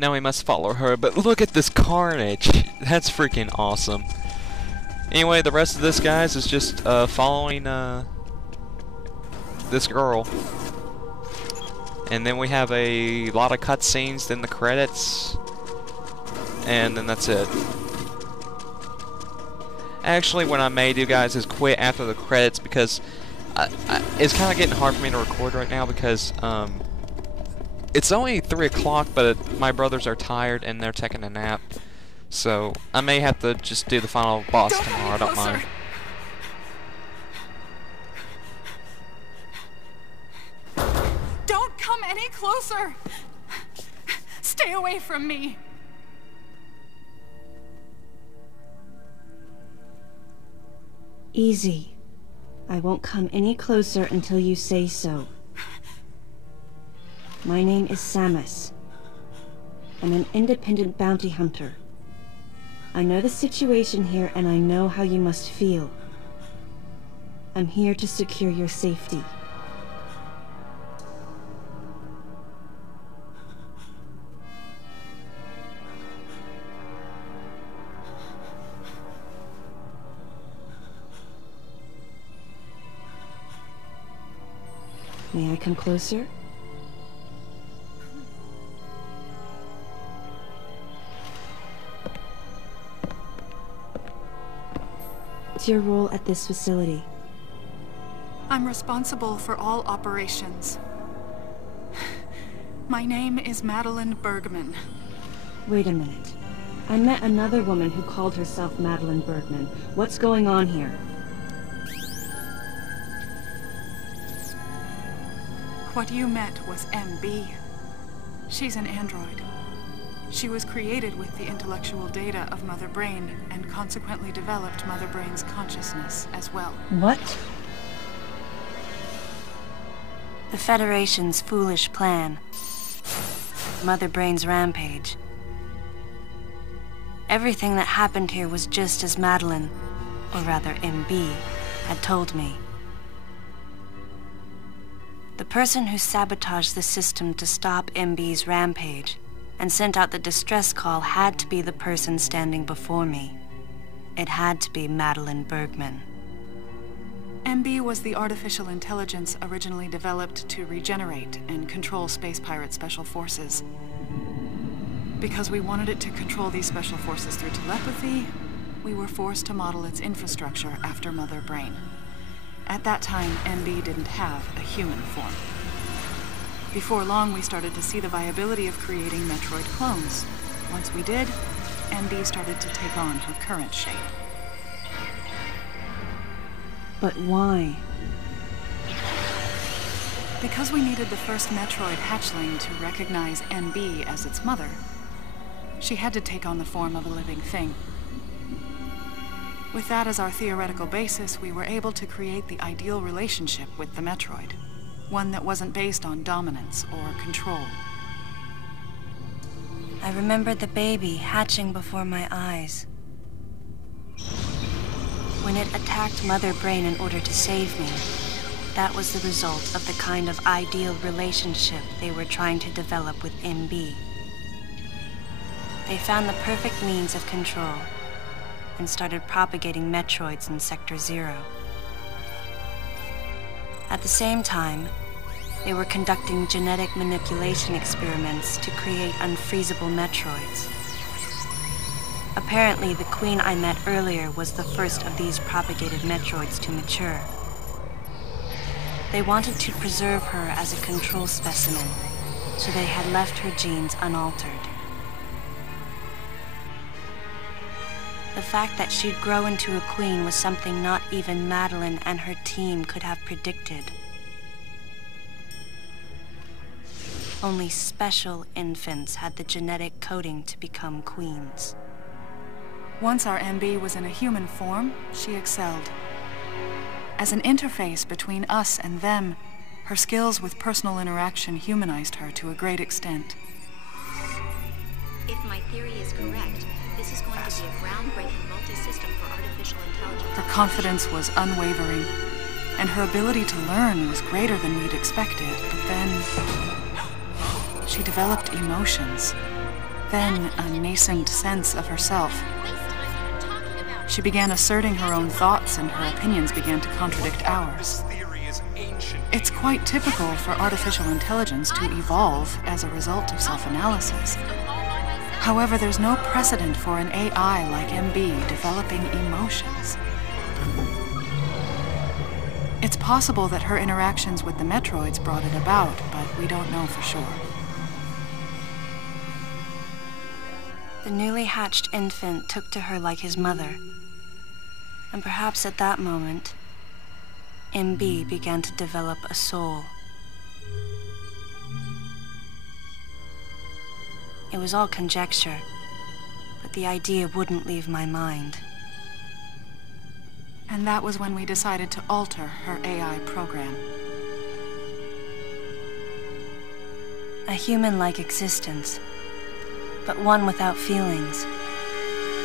Now we must follow her, but look at this carnage! That's freaking awesome. Anyway, the rest of this, guys, is just following this girl. And then we have a lot of cutscenes, then the credits, and then that's it. Actually, what I may do, guys, is quit after the credits because it's kind of getting hard for me to record right now because it's only 3 o'clock, but my brothers are tired and they're taking a nap. So I may have to just do the final boss tomorrow. I don't mind. Don't come any closer. Stay away from me. Easy. I won't come any closer until you say so. My name is Samus. I'm an independent bounty hunter. I know the situation here and I know how you must feel. I'm here to secure your safety. May I come closer? What's your role at this facility? I'm responsible for all operations. My name is Madeline Bergman. Wait a minute. I met another woman who called herself Madeline Bergman. What's going on here? What you met was MB. She's an android. She was created with the intellectual data of Mother Brain and consequently developed Mother Brain's consciousness as well. What? The Federation's foolish plan. Mother Brain's rampage. Everything that happened here was just as Madeline, or rather MB, had told me. The person who sabotaged the system to stop MB's rampage and sent out the distress call had to be the person standing before me. It had to be Madeline Bergman. MB was the artificial intelligence originally developed to regenerate and control space pirate special forces. Because we wanted it to control these special forces through telepathy, we were forced to model its infrastructure after Mother Brain. At that time, MB didn't have a human form. Before long, we started to see the viability of creating Metroid clones. Once we did, MB started to take on her current shape. But why? Because we needed the first Metroid hatchling to recognize MB as its mother, she had to take on the form of a living thing. With that as our theoretical basis, we were able to create the ideal relationship with the Metroid. One that wasn't based on dominance or control. I remembered the baby hatching before my eyes. When it attacked Mother Brain in order to save me, that was the result of the kind of ideal relationship they were trying to develop with MB. They found the perfect means of control and started propagating Metroids in Sector 0. At the same time, they were conducting genetic manipulation experiments to create unfreezable Metroids. Apparently, the queen I met earlier was the first of these propagated Metroids to mature. They wanted to preserve her as a control specimen, so they had left her genes unaltered. The fact that she'd grow into a queen was something not even Madeline and her team could have predicted. Only special infants had the genetic coding to become queens. Once our MB was in a human form, she excelled. As an interface between us and them, her skills with personal interaction humanized her to a great extent. If my theory is correct, this is going to be a groundbreaking multi-system for artificial intelligence. Her confidence was unwavering, and her ability to learn was greater than we'd expected, but then she developed emotions. then a nascent sense of herself. She began asserting her own thoughts, and her opinions began to contradict ours. It's quite typical for artificial intelligence to evolve as a result of self-analysis. However, there's no precedent for an AI like MB developing emotions. It's possible that her interactions with the Metroids brought it about, but we don't know for sure. The newly hatched infant took to her like his mother. And perhaps at that moment, MB began to develop a soul. It was all conjecture, but the idea wouldn't leave my mind. And that was when we decided to alter her AI program. A human-like existence, but one without feelings.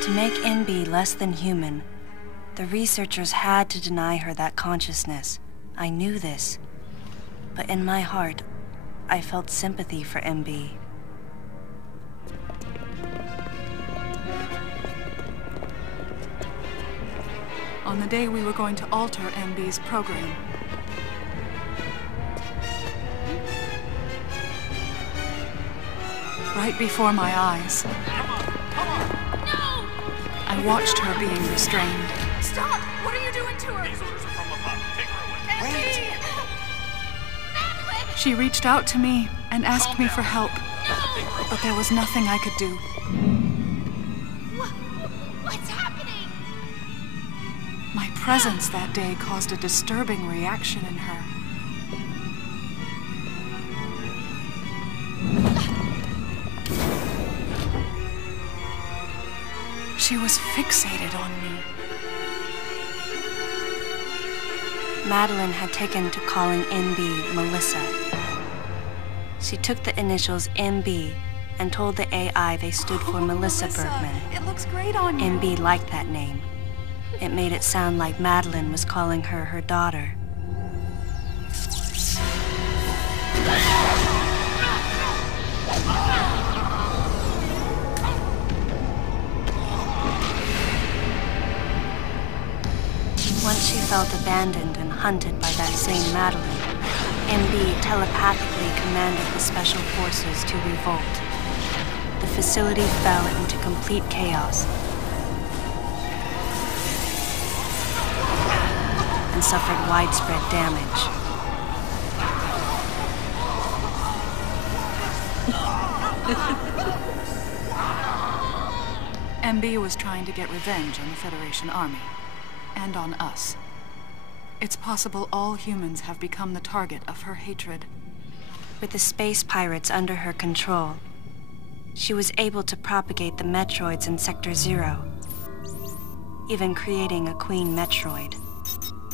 To make MB less than human, the researchers had to deny her that consciousness. I knew this, but in my heart, I felt sympathy for MB. On the day we were going to alter MB's program, right before my eyes, I watched her being restrained. Stop! What are you doing to her? These orders are from above. Take her away. Wait! Madeline! She reached out to me and asked Calm me down. for help, but there was nothing I could do. What's happening? My presence that day caused a disturbing reaction in her. She was fixated on me. Madeline had taken to calling MB Melissa. She took the initials MB and told the AI they stood for Melissa Bergman. It looks great on you. MB liked that name. It made it sound like Madeline was calling her her daughter. Once she felt abandoned and hunted by that same Madeline, MB telepathically commanded the special forces to revolt. The facility fell into complete chaos and suffered widespread damage. MB was trying to get revenge on the Federation Army, and on us. It's possible all humans have become the target of her hatred. With the space pirates under her control, she was able to propagate the Metroids in Sector 0, even creating a Queen Metroid.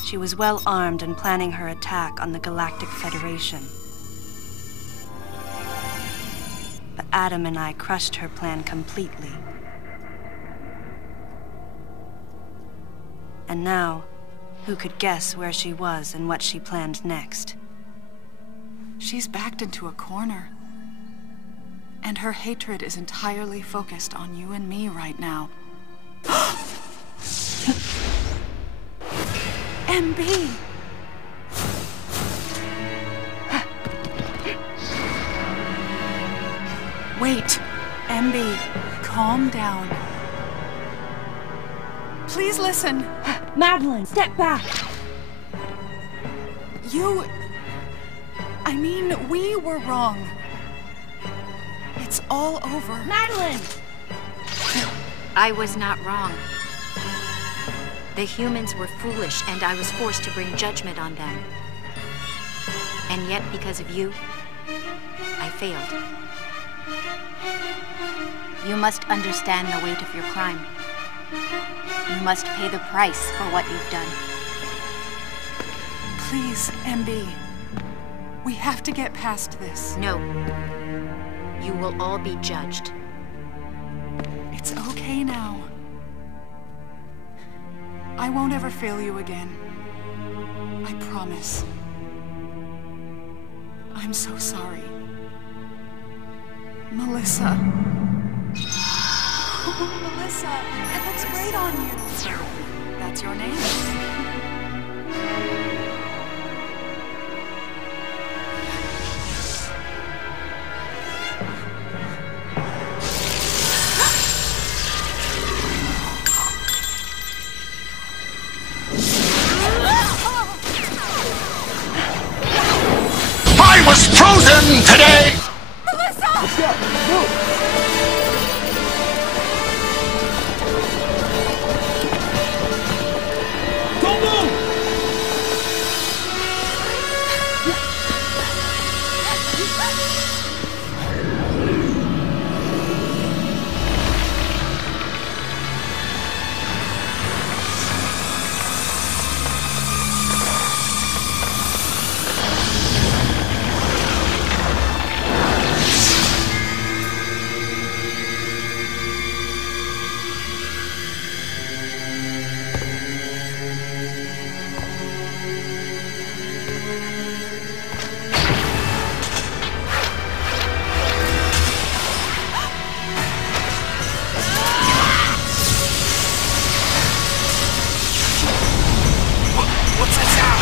She was well armed and planning her attack on the Galactic Federation. But Adam and I crushed her plan completely. And now, who could guess where she was and what she planned next? She's backed into a corner. And her hatred is entirely focused on you and me right now. MB! Wait, MB, calm down. Please listen. Madeline, step back! I mean, we were wrong. It's all over. Madeline! I was not wrong. The humans were foolish, and I was forced to bring judgment on them. And yet, because of you, I failed. You must understand the weight of your crime. You must pay the price for what you've done. Please, MB. We have to get past this. No. You will all be judged. It's okay now. I won't ever fail you again. I promise. I'm so sorry. Melissa. Melissa, it looks great on you. So, that's your name? I was frozen today! Melissa! Let's go! Move! Don't move! What's that sound?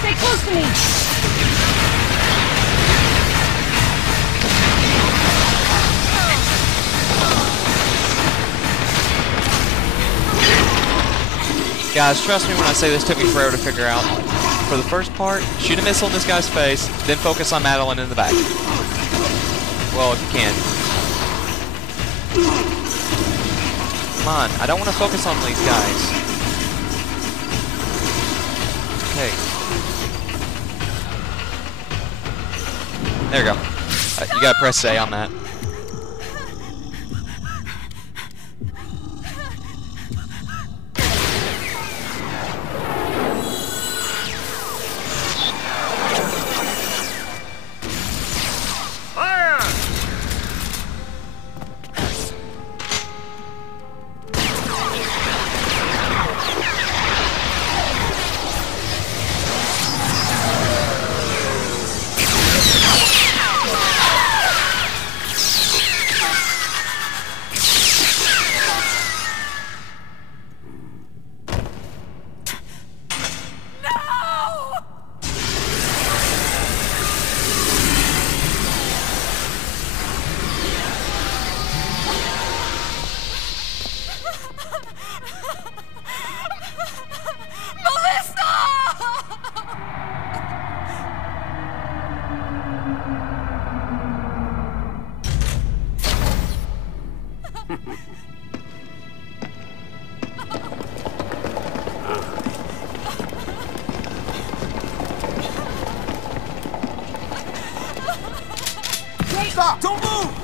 Stay close to me! Guys, trust me when I say this took me forever to figure out. For the first part, shoot a missile in this guy's face, then focus on Madeline in the back. Well, if you can. Come on, I don't want to focus on these guys. Okay. There we go. You gotta press A on that. Stop! Don't move!